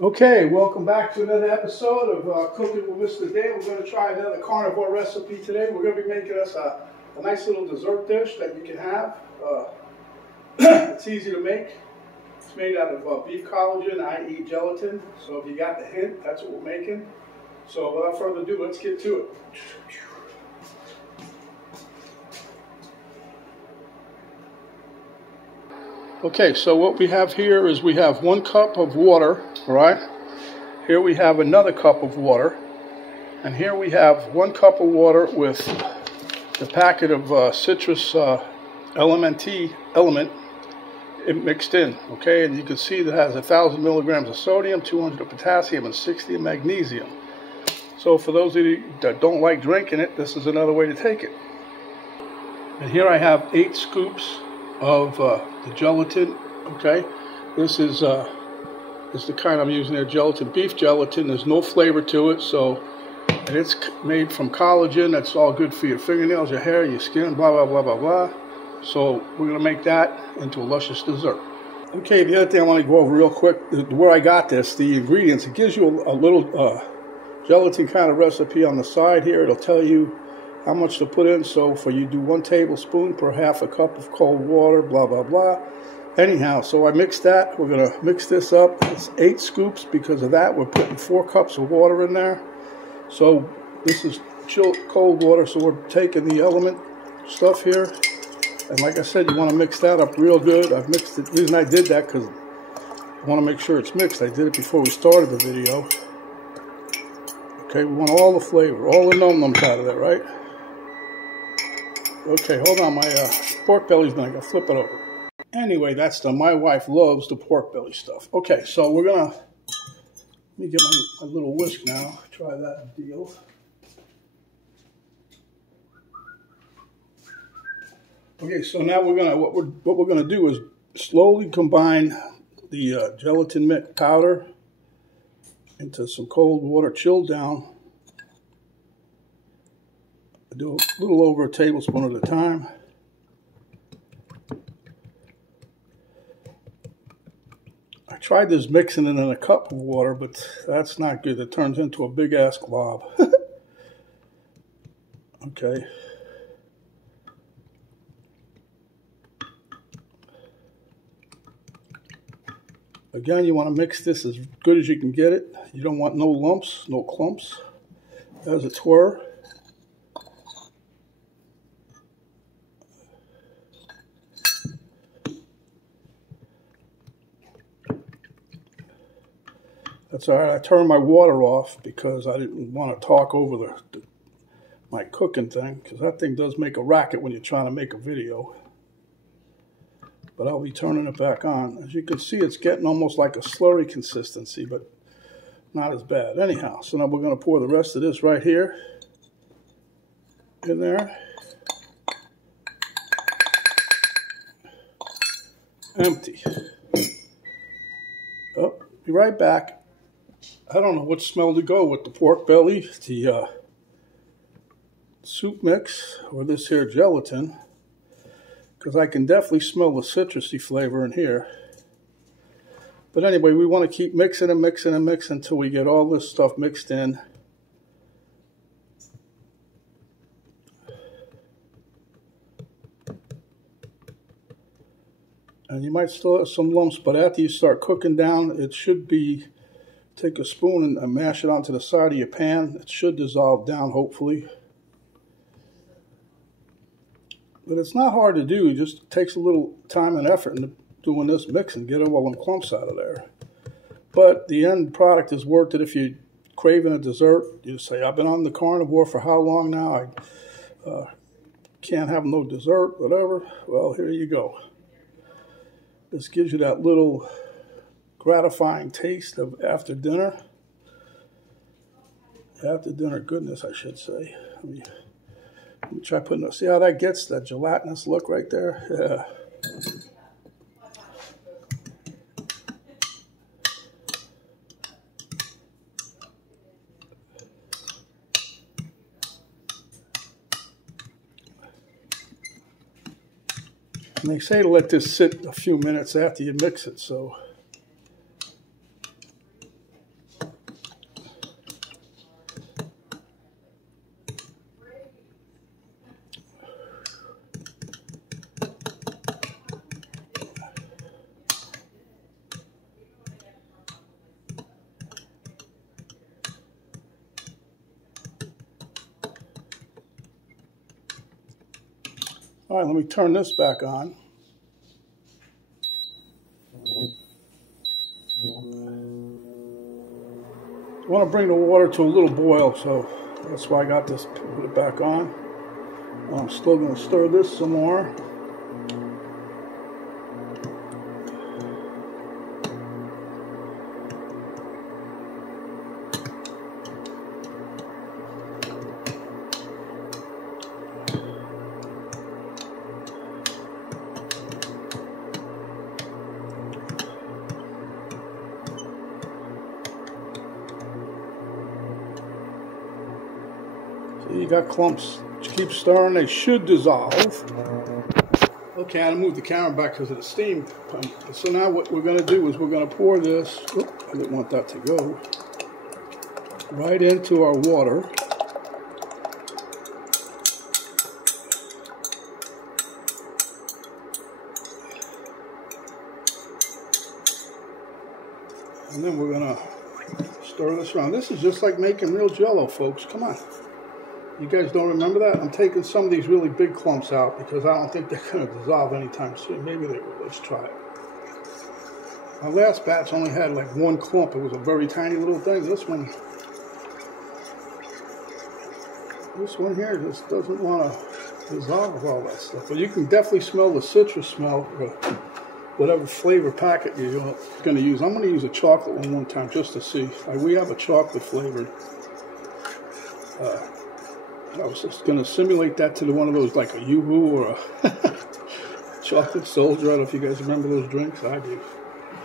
Okay, welcome back to another episode of Cooking with Mr. Dave. We're going to try another carnivore recipe today. We're going to be making us a nice little dessert dish that you can have. It's easy to make. It's made out of beef collagen, i.e. gelatin. So if you got the hint, that's what we're making. So without further ado, let's get to it. Okay, so what we have here is we have 1 cup of water, all right? Here we have another cup of water. And here we have 1 cup of water with the packet of citrus LMNT element mixed in, okay? And you can see that it has 1,000 milligrams of sodium, 200 of potassium, and 60 of magnesium. So for those of you that don't like drinking it, this is another way to take it. And here I have 8 scoops of the gelatin, okay? This is the kind I'm using there, gelatin, beef gelatin. There's no flavor to it, and it's made from collagen. That's all good for your fingernails, your hair, your skin, blah, blah, blah, blah, blah. So we're gonna make that into a luscious dessert. Okay, the other thing I want to go over real quick, where I got this, the ingredients, it gives you a little gelatin kind of recipe on the side here. It'll tell you how much to put in. So for you do 1 tablespoon per half a cup of cold water, blah, blah, blah. Anyhow, so I mixed that. We're going to mix this up. It's 8 scoops. Because of that, we're putting 4 cups of water in there. So this is chilled cold water. So we're taking the element stuff here. And like I said, you want to mix that up real good. I've mixed it. The reason I did that, because I want to make sure it's mixed. I did it before we started the video. Okay, we want all the flavor, all the num-nums out of that, right? Okay, hold on, my pork belly's done. I gotta flip it over. Anyway, that's done. My wife loves the pork belly stuff. Okay, so we're gonna, let me get my little whisk now. Try that deal. Okay, so now we're gonna, what we're gonna do is slowly combine the gelatin mix powder into some cold water, chilled down. I do a little over a tablespoon at a time. I tried this mixing it in a cup of water, but that's not good. It turns into a big ass glob. Okay. Again, you want to mix this as good as you can get it. You don't want no lumps, no clumps. There's a twirl. That's all right. I turned my water off because I didn't want to talk over my cooking thing, because that thing does make a racket when you're trying to make a video. But I'll be turning it back on. As you can see, it's getting almost like a slurry consistency, but not as bad. Anyhow, so now we're going to pour the rest of this right here in there. Empty. Oh, be right back. I don't know what smell to go with, the pork belly, the soup mix, or this here gelatin, because I can definitely smell the citrusy flavor in here. But anyway, we want to keep mixing and mixing and mixing until we get all this stuff mixed in. And you might still have some lumps, but after you start cooking down, it should be, take a spoon and mash it onto the side of your pan. It should dissolve down, hopefully. But it's not hard to do. It just takes a little time and effort in doing this mix and get all them clumps out of there. But the end product is worth it. If you're craving a dessert, you say, I've been on the carnivore for how long now? I can't have no dessert, whatever. Well, here you go. This gives you that little gratifying taste of after dinner. After dinner goodness, I should say. Let me try putting it. See how that gets that gelatinous look right there? Yeah. And they say to let this sit a few minutes after you mix it, so All right, let me turn this back on. I want to bring the water to a little boil, so that's why I got this, put it back on. I'm still going to stir this some more. You got clumps. Just keep stirring. They should dissolve. Okay, I moved the camera back because of the steam pump. So now what we're going to do is we're going to pour this. Oops, I didn't want that to go. Right into our water. And then we're going to stir this around. This is just like making real Jell-O, folks. Come on. You guys don't remember that? I'm taking some of these really big clumps out because I don't think they're going to dissolve anytime soon. Maybe they will. Let's try it. My last batch only had like one clump. It was a very tiny little thing. This one here just doesn't want to dissolve with all that stuff. But you can definitely smell the citrus smell, or whatever flavor packet you're going to use. I'm going to use a chocolate one time just to see. We have a chocolate flavored. I was just going to simulate that to one of those, like a Yoo-Hoo or a chocolate soldier. I don't know if you guys remember those drinks. I do.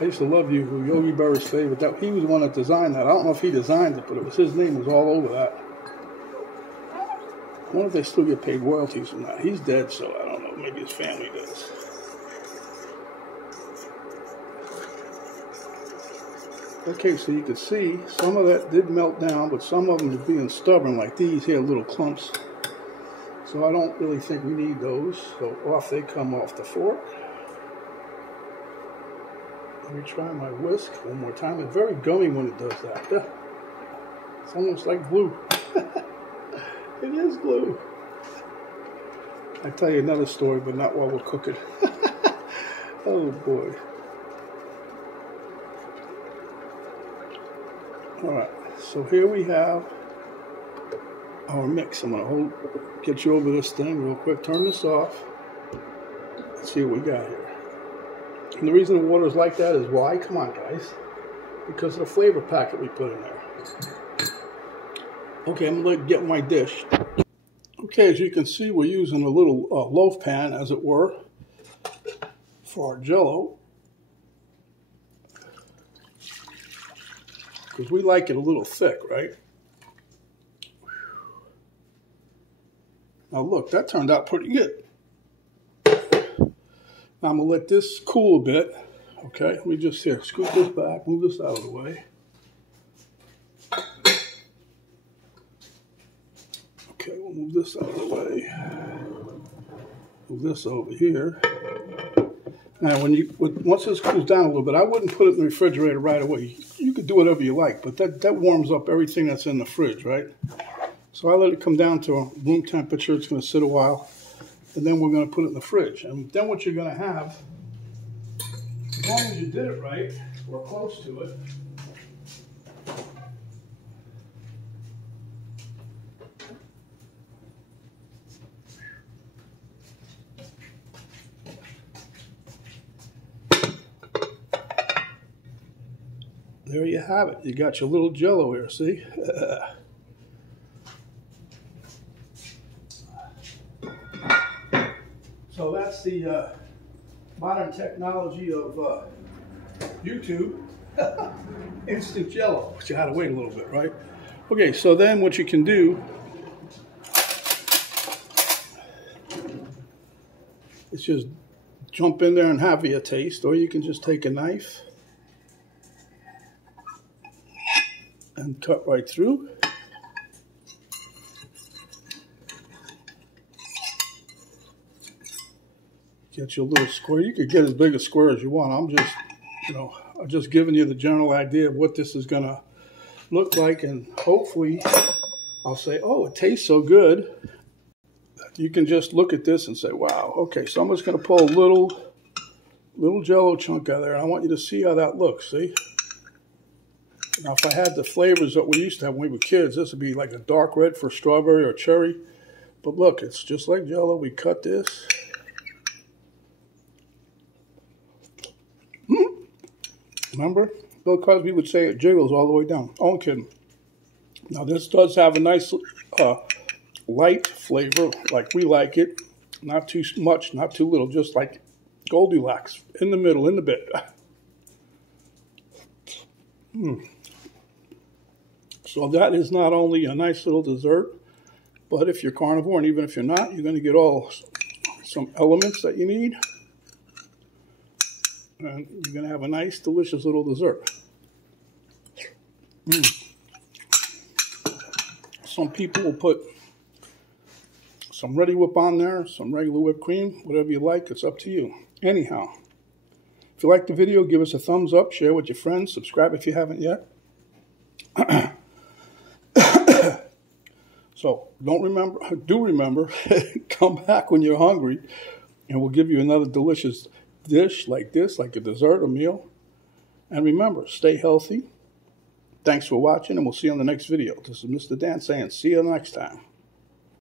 I used to love Yoo-Hoo. Yogi Berra's favorite. He was the one that designed that. I don't know if he designed it, but it was his name was all over that. I wonder if they still get paid royalties from that. He's dead, so I don't know. Maybe his family does. Okay, so you can see some of that did melt down, but some of them are being stubborn, like these here little clumps. So I don't really think we need those. So off they come off the fork. Let me try my whisk one more time. It's very gummy when it does that. It's almost like glue. It is glue. I'll tell you another story, but not while we're cooking. Oh boy. Alright, so here we have our mix. I'm going to get you over this thing real quick. Turn this off. Let's see what we got here. And the reason the water is like that is why? Come on, guys. Because of the flavor packet we put in there. Okay, I'm going to get my dish. Okay, as you can see, we're using a little loaf pan, as it were, for our Jell-O. Because we like it a little thick, right? Now look, that turned out pretty good. Now I'm going to let this cool a bit. Okay, let me just scoot this back, move this out of the way. Okay, we'll move this out of the way. Move this over here. Now, once this cools down a little bit, I wouldn't put it in the refrigerator right away. You could do whatever you like, but that warms up everything that's in the fridge, right? So I let it come down to room temperature. It's going to sit a while, and then we're going to put it in the fridge. And then what you're going to have, as long as you did it right, or close to it, there you have it. You got your little Jell-O here, see? So that's the modern technology of YouTube. Instant Jell-O. But you had to wait a little bit, right? Okay, so then what you can do is just jump in there and have you a taste, or you can just take a knife and cut right through. Get you a little square. You could get as big a square as you want. I'm just giving you the general idea of what this is gonna look like, and hopefully I'll say, oh, it tastes so good. you can just look at this and say, wow, okay, so I'm just going to pull a little Jell-O chunk out of there, and I want you to see how that looks, see? Now, if I had the flavors that we used to have when we were kids, this would be like a dark red for strawberry or cherry. But look, it's just like Jell-O. We cut this. Remember? Bill Cosby would say it jiggles all the way down. Oh, I'm kidding. Now, this does have a nice light flavor, like we like it. Not too much, not too little, just like Goldilocks, in the middle, in the bit. So that is not only a nice little dessert, but if you're carnivore, and even if you're not, you're going to get all some elements that you need. And you're going to have a nice, delicious little dessert. Some people will put some Ready Whip on there, some regular whipped cream, whatever you like, it's up to you. Anyhow, if you like the video, give us a thumbs up, share with your friends, subscribe if you haven't yet. So do remember, come back when you're hungry, and we'll give you another delicious dish like this, like a dessert or meal. And remember, stay healthy. Thanks for watching, and we'll see you on the next video. This is Mr. Dan saying, see you next time.